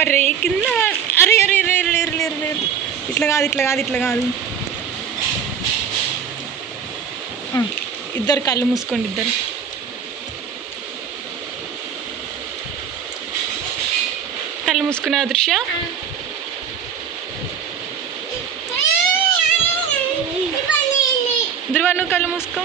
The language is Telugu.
అరే కింద అరే అరే అరే లేరు లేరు లేరు ఇట్లా కాదు ఇట్లా కాదు ఇట్లా కాదు ఇద్దరు కళ్ళు మూసుకోండి ఇద్దరు కళ్ళు మూసుకునే దృశ్య ధృవ నువ్వు కళ్ళు మూసుకో